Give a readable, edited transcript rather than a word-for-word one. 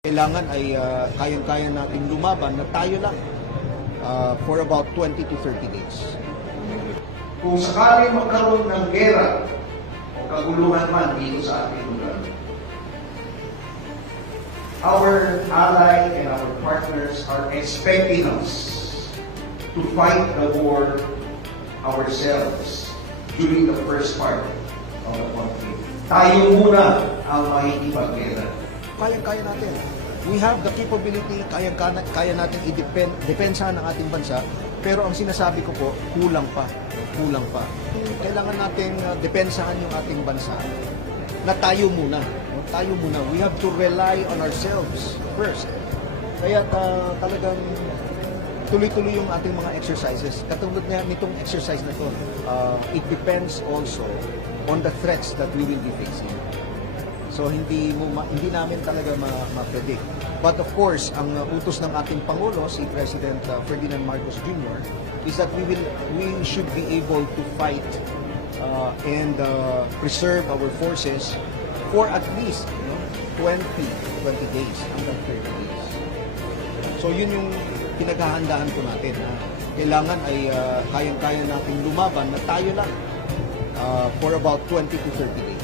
Kailangan ay kayang-kaya nating lumaban na tayo lang for about 20 to 30 days. Kung sakaling magkaroon ng gera o kaguluhan man dito sa ating lugar, our ally and our partners are expecting us to fight the war ourselves during the first part of the conflict. Tayo muna ang makikipaggera. Kayang-kaya natin. We have the capability, kaya natin i-depensahan ang ating bansa, pero ang sinasabi ko po, kulang pa. Kulang pa. Kailangan natin depensahan yung ating bansa na tayo muna. Tayo muna. We have to rely on ourselves first. Kaya talagang tuloy-tuloy yung ating mga exercises. Katulad nga nitong exercise na to, it depends also on the threats that we will be facing. So hindi namin talaga ma-predict. But of course, ang utos ng ating Pangulo, si President Ferdinand Marcos Jr., is that we should be able to fight and preserve our forces for at least 20 days, hanggang 30 days. So yun yung pinaghahandaan ko natin. Kailangan ay kayang-kaya nating lumaban na tayo lang for about 20 to 30 days.